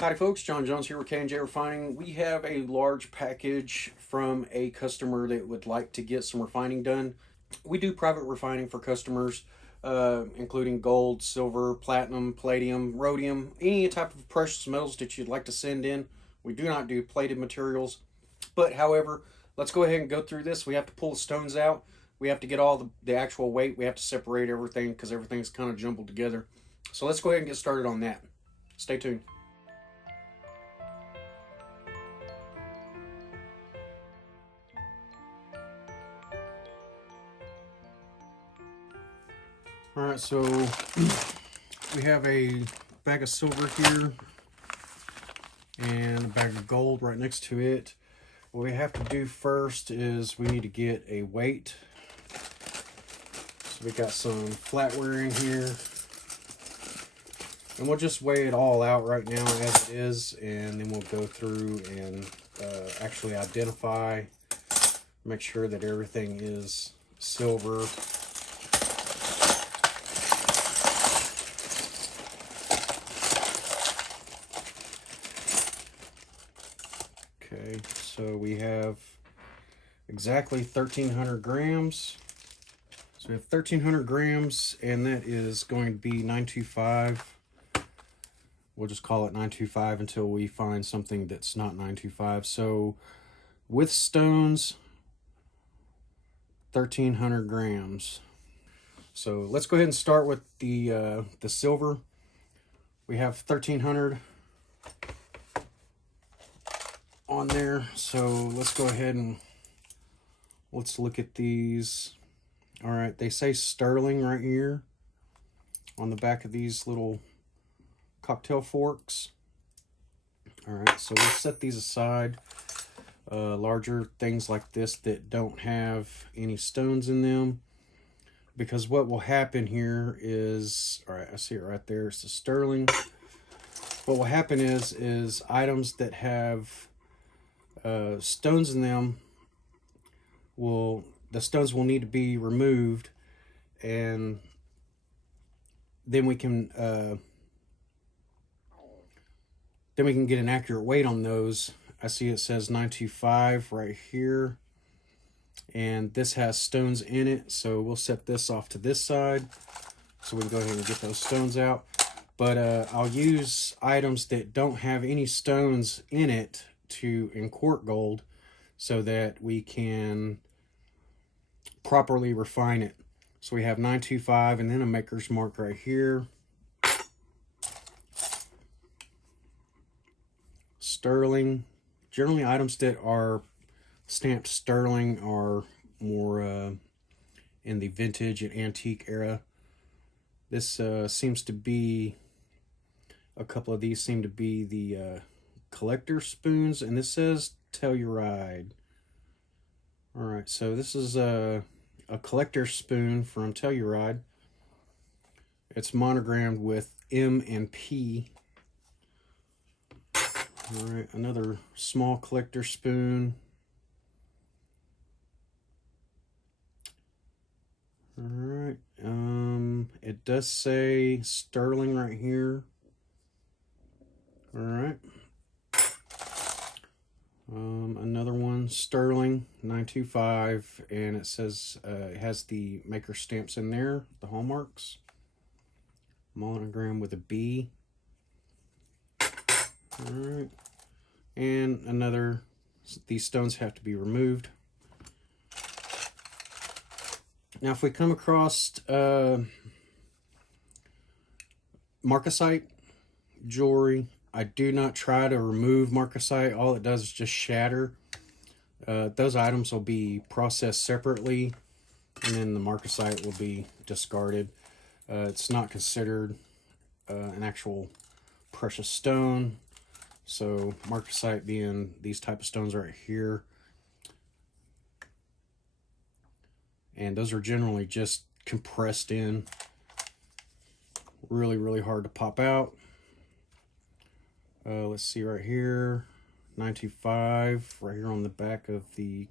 Howdy folks, John Jones here with kandjrefining. We have a large package from a customer that would like to get some refining done. We do private refining for customers, including gold, silver, platinum, palladium, rhodium, any type of precious metals that you'd like to send in. We do not do plated materials. But however, let's go ahead and go through this. We have to pull the stones out. We have to get all the actual weight. We have to separate everything because everything's kind of jumbled together. So let's go ahead and get started on that. Stay tuned. All right, so we have a bag of silver here and a bag of gold right next to it. What we have to do first is we need to get a weight. So we got some flatware in here. And we'll just weigh it all out right now as it is, and then we'll go through and actually identify, make sure that everything is silver. Okay, so we have exactly 1,300 grams. So we have 1,300 grams, and that is going to be 925. We'll just call it 925 until we find something that's not 925. So with stones, 1,300 grams. So let's go ahead and start with the silver. We have 1,300 on there, so let's go ahead and let's look at these. All right, they say sterling right here on the back of these little cocktail forks. All right, so we'll set these aside. Larger things like this that don't have any stones in them, because what will happen here is, all right, I see it right there, it's the sterling. What will happen is items that have stones in them, the stones will need to be removed, and then we can get an accurate weight on those. I see it says 925 right here, and this has stones in it, so we'll set this off to this side so we can go ahead and get those stones out. But I'll use items that don't have any stones in it in quart gold so that we can properly refine it. So we have 925 and then a maker's mark right here. Sterling. Generally items that are stamped sterling are more in the vintage and antique era. This seems to be, a couple of these seem to be the collector spoons, and this says Telluride. All right, so this is a collector spoon from Telluride. It's monogrammed with M and P. All right, another small collector spoon. All right, it does say sterling right here. All right. Another one, sterling, 925, and it says it has the maker stamps in there, the hallmarks. Monogram with a B. All right, and another. These stones have to be removed. Now, if we come across marcasite jewelry, I do not try to remove marcasite. All it does is just shatter. Those items will be processed separately, and then the marcasite will be discarded. It's not considered an actual precious stone. So marcasite being these type of stones right here. And those are generally just compressed in. Really, really hard to pop out. Let's see right here, 925, right here on the back of the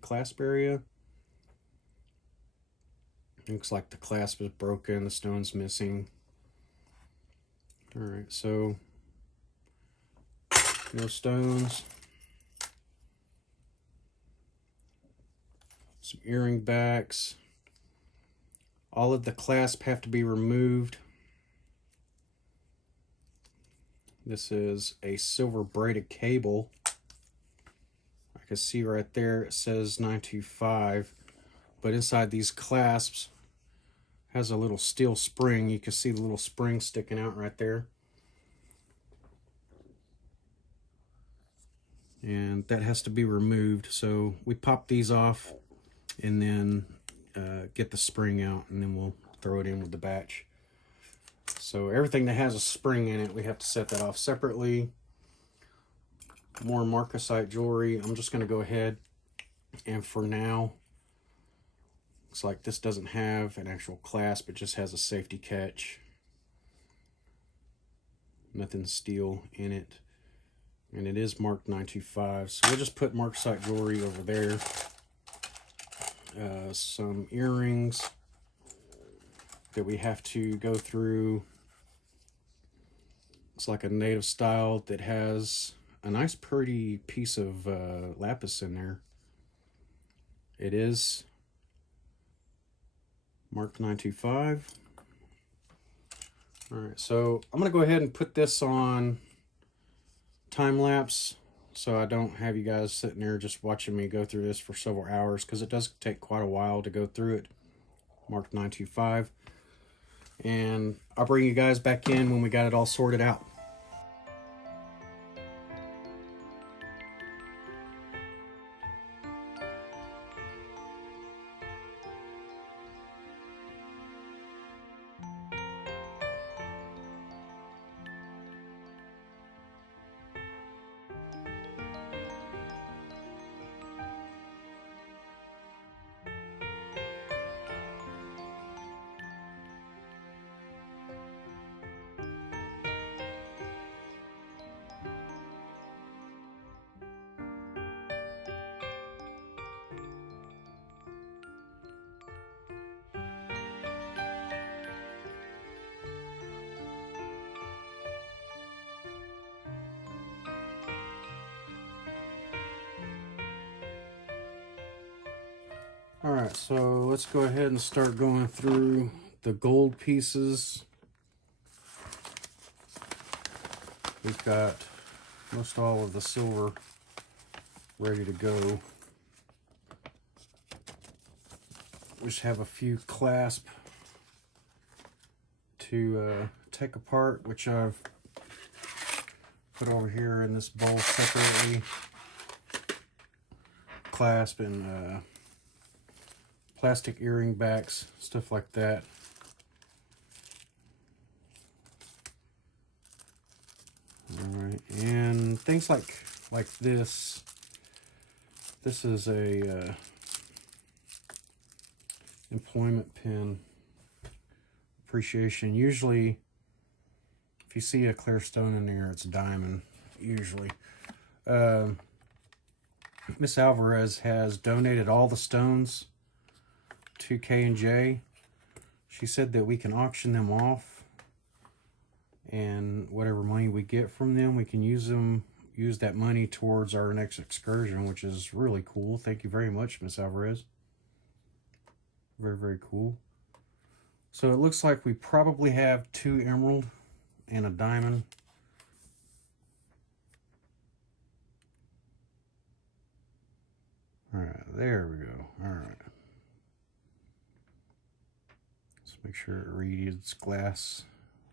clasp area. Looks like the clasp is broken, the stone's missing. All right, so No stones. Some earring backs. All of the clasps have to be removed. This is a silver braided cable. I can see right there it says 925, but inside these clasps has a little steel spring. You can see the little spring sticking out right there. And that has to be removed. So we pop these off and then get the spring out, and then we'll throw it in with the batch. So everything that has a spring in it, we have to set that off separately. More marcasite jewelry. I'm just going to go ahead and for now, looks like this doesn't have an actual clasp, it just has a safety catch. Nothing steel in it. And it is marked 925. So we'll just put marcasite jewelry over there. Some earrings that we have to go through. It's like a native style that has a nice pretty piece of lapis in there. It is marked 925. All right, so I'm gonna go ahead and put this on time lapse so I don't have you guys sitting there just watching me go through this for several hours, because it does take quite a while to go through it. Marked 925. And I'll bring you guys back in when we got it all sorted out. All right, so let's go ahead and start going through the gold pieces. We've got most all of the silver ready to go. We just have a few clasps to take apart, which I've put over here in this bowl separately. Clasp and plastic earring backs, stuff like that. All right, and things like this. This is a employment pin appreciation. Usually, if you see a clear stone in there, it's a diamond. Usually, Miss Alvarez has donated all the stones to K&J. She said that we can auction them off, and whatever money we get from them, we can use that money towards our next excursion, which is really cool. Thank you very much, Miss Alvarez. Very, very cool. So it looks like we probably have 2 emerald and a diamond. All right, there we go. All right. Make sure it reads glass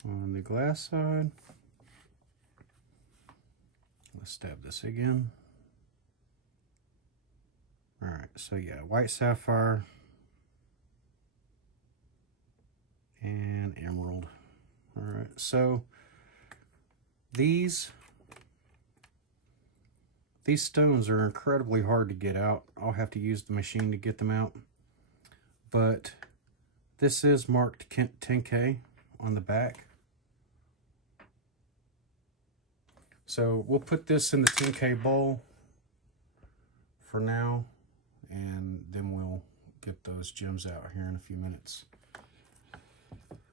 on the glass side. Let's stab this again. All right, so yeah, white sapphire and emerald. All right, so these stones are incredibly hard to get out. I'll have to use the machine to get them out, but this is marked 10K on the back. So we'll put this in the 10K bowl for now, and then we'll get those gems out here in a few minutes.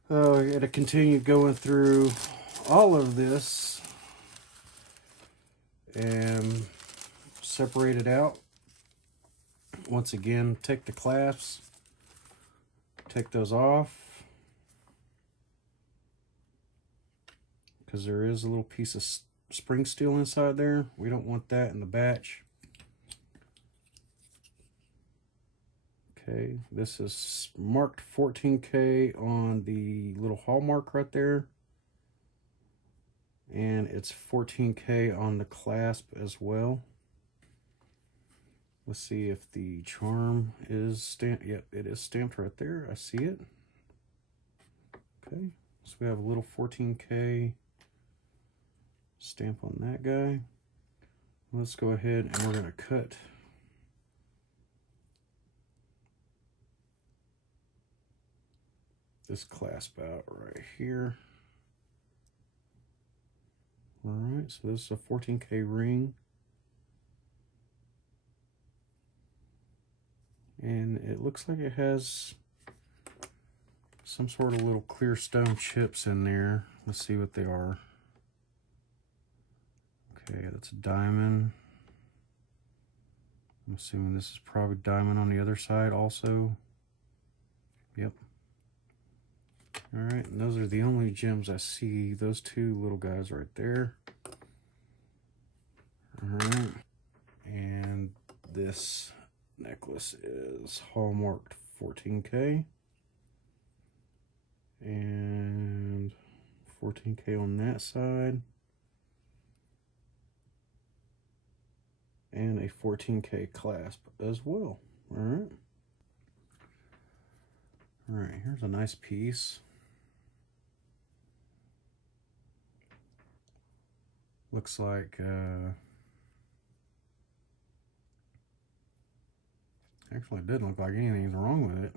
I gotta continue going through all of this. and separate it out. Once again, take the clasps, take those off, because there is a little piece of spring steel inside there. We don't want that in the batch. Okay, this is marked 14K on the little hallmark right there. And it's 14K on the clasp as well. Let's see if the charm is stamped. Yep, it is stamped right there. I see it. Okay, so we have a little 14K stamp on that guy. Let's go ahead and we're going to cut this clasp out right here. All right, so this is a 14K ring. And it looks like it has some sort of little clear stone chips in there. Let's see what they are. Okay, that's a diamond. I'm assuming this is probably diamond on the other side also. Yep. All right, and those are the only gems I see. Those two little guys right there. All right, and this necklace is hallmarked 14K. And 14K on that side. And a 14K clasp as well. All right. All right, here's a nice piece. Looks like, actually it didn't look like anything's wrong with it.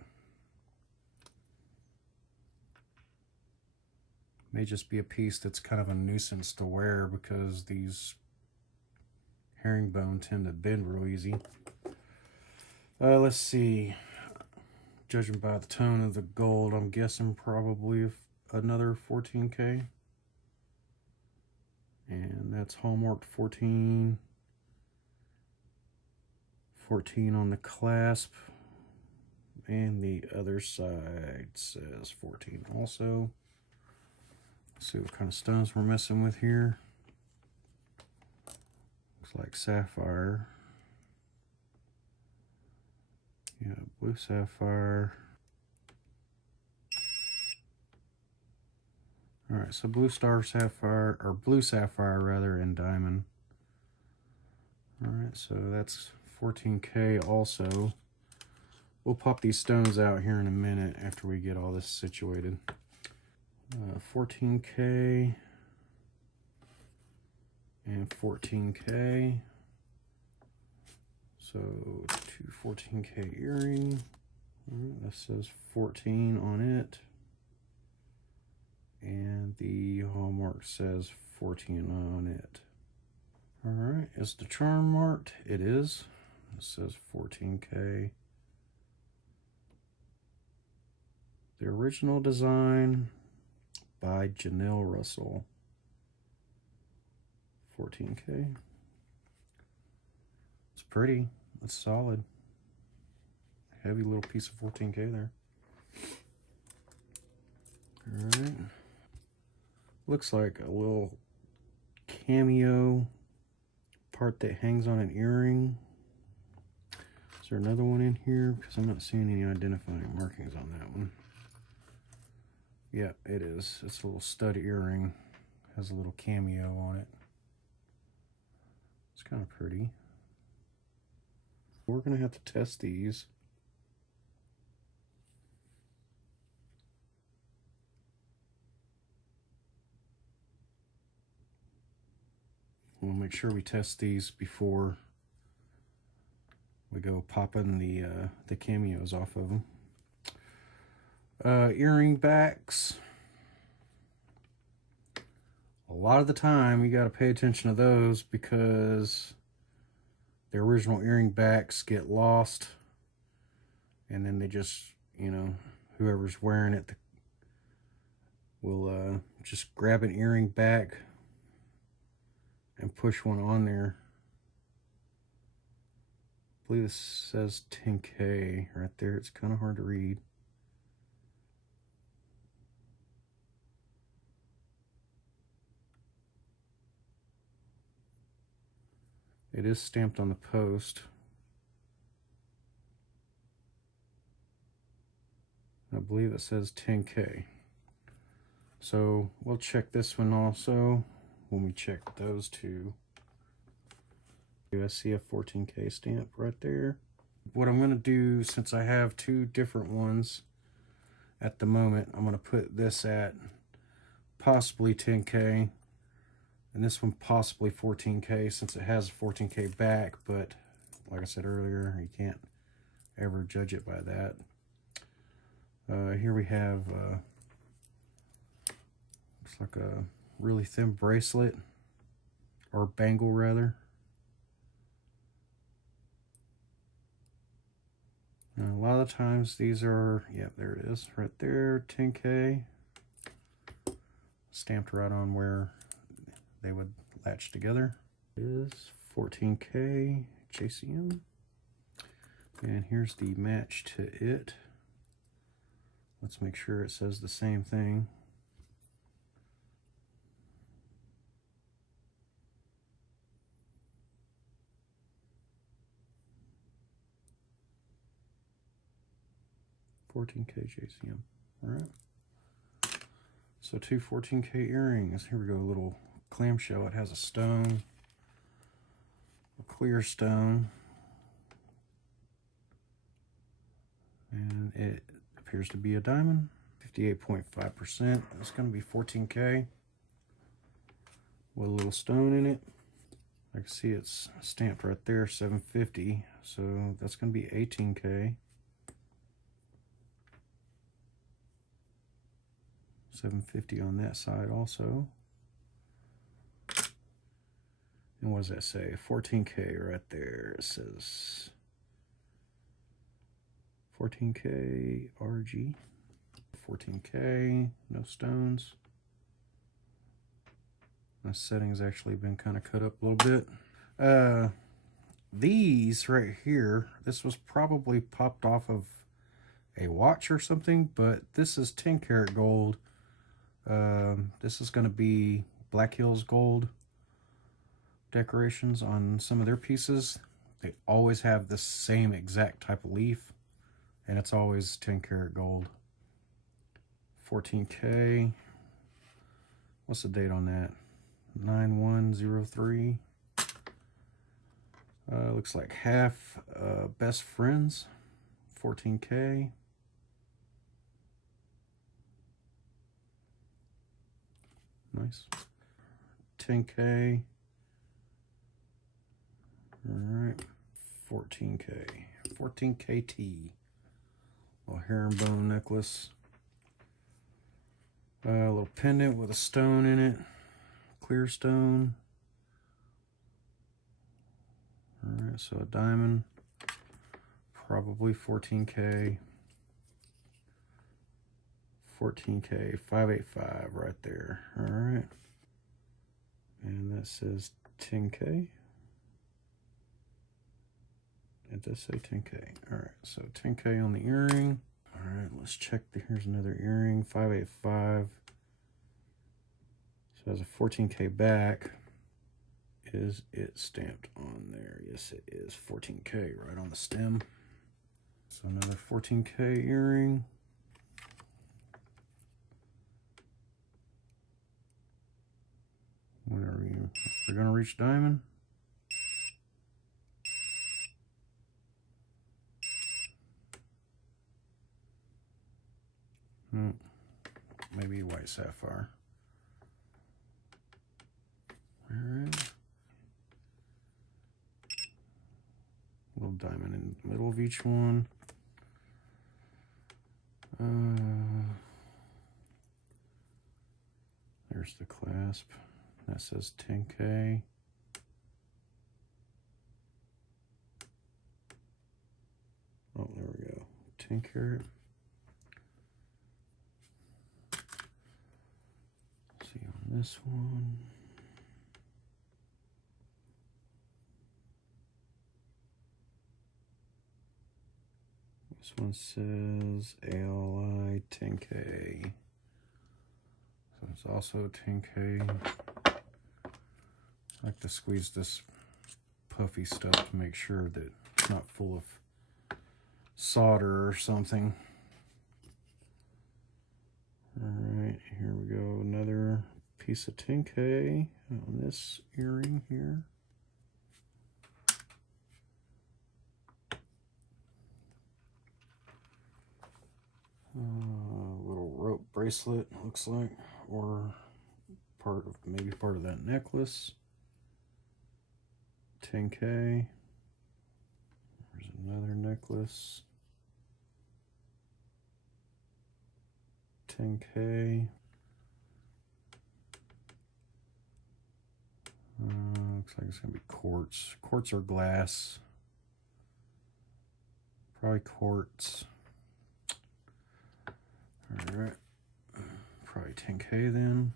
May just be a piece that's kind of a nuisance to wear because these herringbone tend to bend real easy. Let's see. Judging by the tone of the gold, I'm guessing probably another 14K. And that's hallmarked 14. 14 on the clasp. And the other side says 14 also. Let's see what kind of stones we're messing with here. Looks like sapphire. Yeah, blue sapphire. All right, so blue star sapphire, or blue sapphire rather, and diamond. All right, so that's 14K also. We'll pop these stones out here in a minute after we get all this situated. 14K and 14K. So 2 14K earring. All right, that says 14 on it. And the hallmark says 14 on it. All right, is the charm marked? It is. It says 14K. The original design by Janelle Russell. 14K. It's pretty. It's solid. Heavy little piece of 14K there. All right. Looks like a little cameo part that hangs on an earring. Is there another one in here? Because I'm not seeing any identifying markings on that one. Yeah, it is. It's a little stud earring. Has a little cameo on it. It's kind of pretty. We're going to have to test these. We'll make sure we test these before we go popping the cameos off of them. Earring backs. A lot of the time you got to pay attention to those because the original earring backs get lost, and then they just, you know, whoever's wearing it will just grab an earring back and push one on there. I believe this says 10K right there. It's kind of hard to read. It is stamped on the post. I believe it says 10K. So we'll check this one also when we check those two. I see a 14K stamp right there. What I'm going to do, since I have two different ones at the moment, I'm going to put this at possibly 10K and this one possibly 14K, since it has a 14K back, but like I said earlier, you can't ever judge it by that. Here we have looks like a really thin bracelet, or bangle rather. A lot of times these are, yeah, there it is, right there, 10K. Stamped right on where they would latch together. It is 14K JCM. And here's the match to it. Let's make sure it says the same thing. $14K JCM. All right. So two 14K earrings. Here we go. A little clamshell. It has a stone, a clear stone, and it appears to be a diamond. 58.5%. It's going to be 14K with a little stone in it. I can see it's stamped right there, 750. So that's going to be 18K. 750 on that side also. And what does that say? 14K right there. It says 14K RG. 14K, no stones. My setting's actually been kind of cut up a little bit. These right here, this was probably popped off of a watch or something, but this is 10 karat gold. This is going to be Black Hills gold decorations on some of their pieces. They always have the same exact type of leaf, and it's always 10 karat gold. 14K. What's the date on that? 9103. Looks like half best friends. 14K. Nice. 10K. Alright. 14K. 14KT. Little herringbone necklace. A little pendant with a stone in it. Clear stone. Alright, so a diamond. Probably 14K. 14K, 585 right there. Alright. And that says 10K. It does say 10K. Alright, so 10K on the earring. Alright, let's check. Here's another earring, 585. So it has a 14K back. Is it stamped on there? Yes, it is. 14K right on the stem. So another 14K earring. When are we're gonna reach diamond? Maybe white sapphire. All right. Little diamond in the middle of each one. There's the clasp. That says 10K. Oh, there we go. 10 karat. See on this one. This one says ALI 10K. So it's also 10K. I like to squeeze this puffy stuff to make sure that it's not full of solder or something. Alright, here we go. Another piece of 10K on this earring here. Little rope bracelet, looks like, or maybe part of that necklace. 10K. There's another necklace. 10K. Looks like it's gonna be quartz. Quartz or glass. Probably quartz. Alright. Probably 10K then.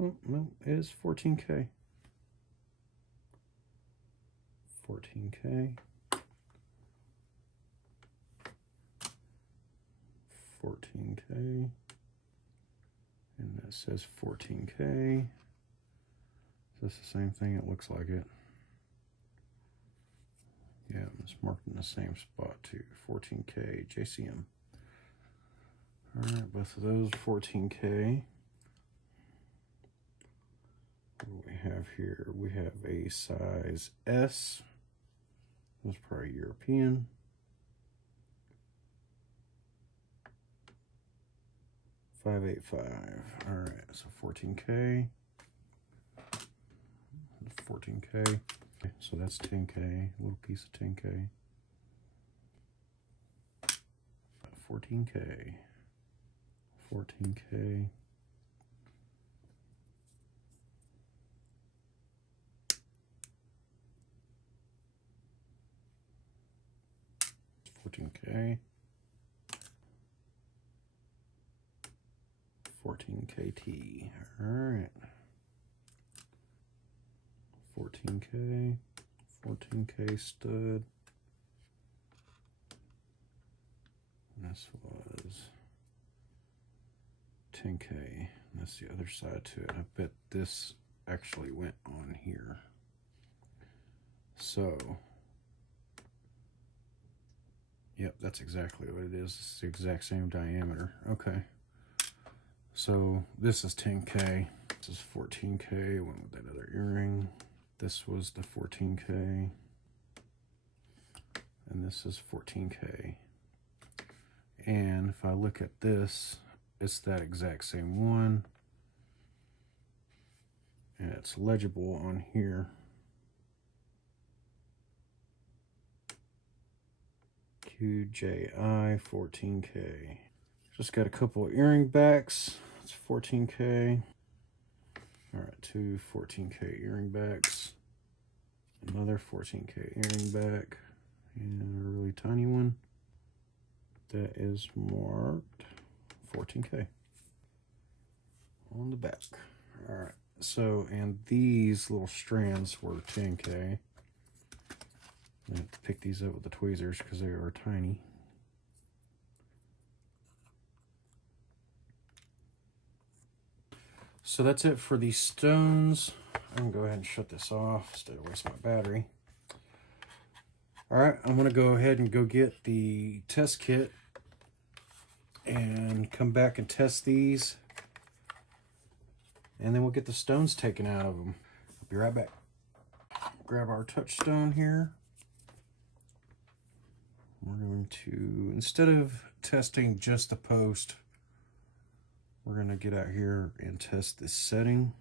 Oh, no, it is 14K. 14K. 14K. And that says 14K. Is this the same thing? It looks like it. Yeah, it's marked in the same spot too. 14K JCM. Alright, both of those 14K. What do we have here? We have a size S. That's probably European. $585. Alright, so 14K. 14K. So that's 10K. A little piece of 10K. 14K. 14K. 14K. 14KT. Alright. 14K. 14K stud. This was 10K. That's the other side to it. I bet this actually went on here. So, yep, that's exactly what it is. It's the exact same diameter. Okay. So this is 10K. This is 14K. Went with that other earring. This was the 14K. And this is 14K. And if I look at this, it's that exact same one. And it's legible on here. QJI 14K. Just got a couple of earring backs. It's 14K. Alright, two 14K earring backs. Another 14K earring back. And a really tiny one. That is marked 14K on the back. Alright, so, and these little strands were 10K. I have to pick these up with the tweezers because they are tiny. So that's it for these stones. I'm gonna go ahead and shut this off instead of wasting my battery. Alright, I'm gonna go ahead and go get the test kit and come back and test these. And then we'll get the stones taken out of them. I'll be right back. Grab our touchstone here. We're going to, instead of testing just the post, we're going to get out here and test this setting.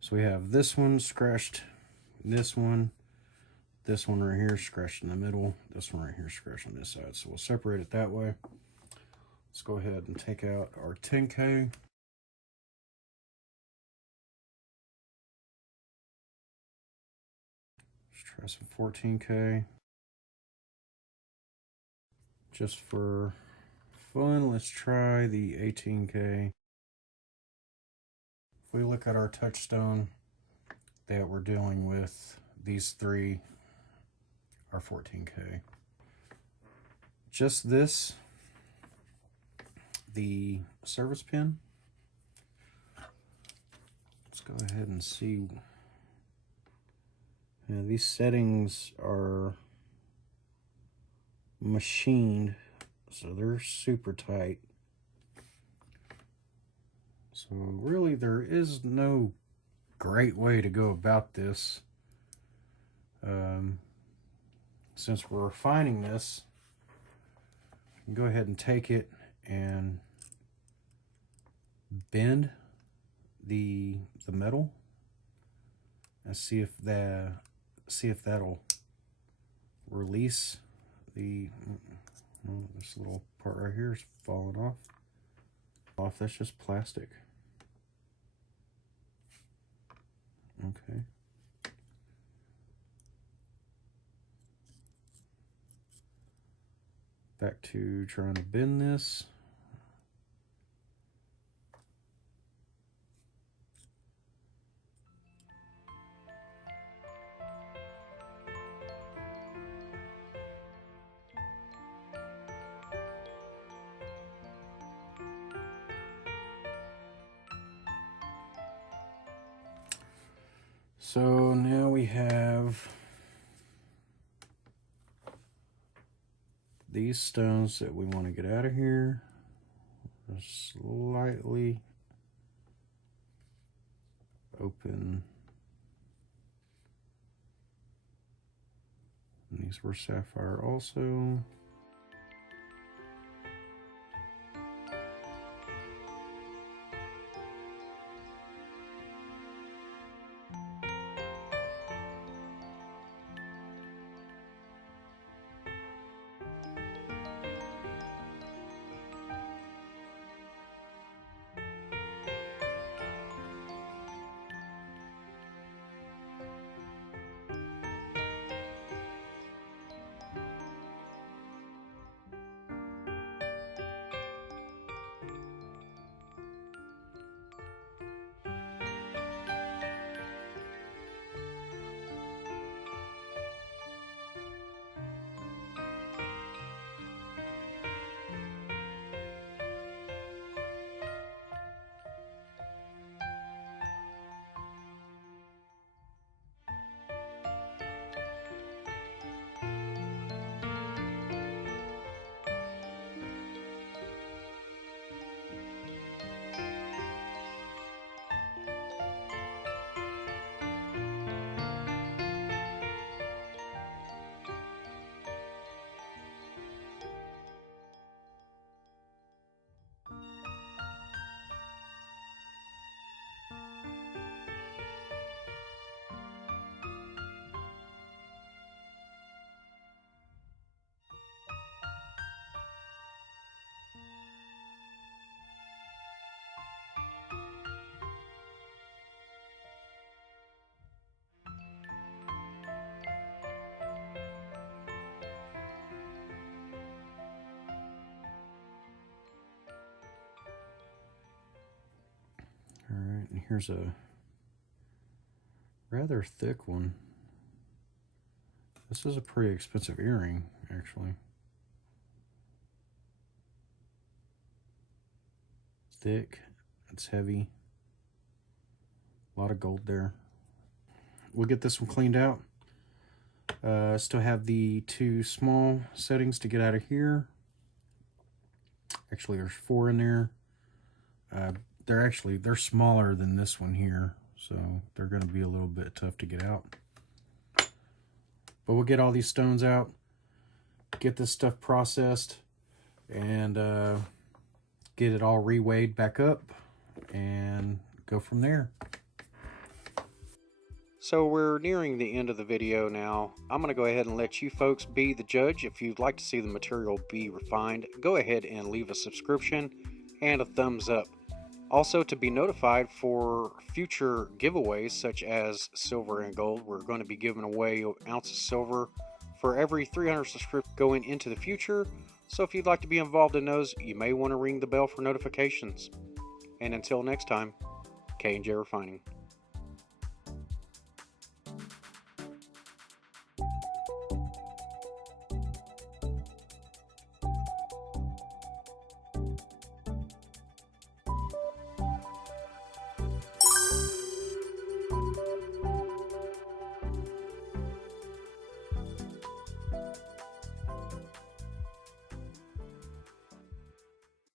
So we have this one scratched, this one right here scratched in the middle, this one right here scratched on this side. So we'll separate it that way. Let's go ahead and take out our 10K. Try some 14K. Just for fun, let's try the 18K. If we look at our touchstone that we're dealing with, these three are 14K. Just this, the service pin. Let's go ahead and see. Yeah, these settings are machined, so they're super tight. So really there is no great way to go about this. Since we're refining this, I can go ahead and take it and bend the metal and see if that'll release the this little part right here is falling off. That's just plastic. Okay. Back to trying to bend this. So now we have these stones that we want to get out of here. Just slightly open. And these were sapphire also. All right, and here's a rather thick one. This is a pretty expensive earring, actually. Thick, it's heavy. A lot of gold there. We'll get this one cleaned out. Still have the two small settings to get out of here. Actually, there's 4 in there. They're smaller than this one here, so they're going to be a little bit tough to get out. But we'll get all these stones out, get this stuff processed, and get it all reweighed back up, and go from there. So we're nearing the end of the video now. I'm going to go ahead and let you folks be the judge. If you'd like to see the material be refined, go ahead and leave a subscription and a thumbs up. Also, to be notified for future giveaways such as silver and gold, we're going to be giving away an ounce of silver for every 300 subscriptions going into the future. So if you'd like to be involved in those, you may want to ring the bell for notifications. And until next time, K&J Refining.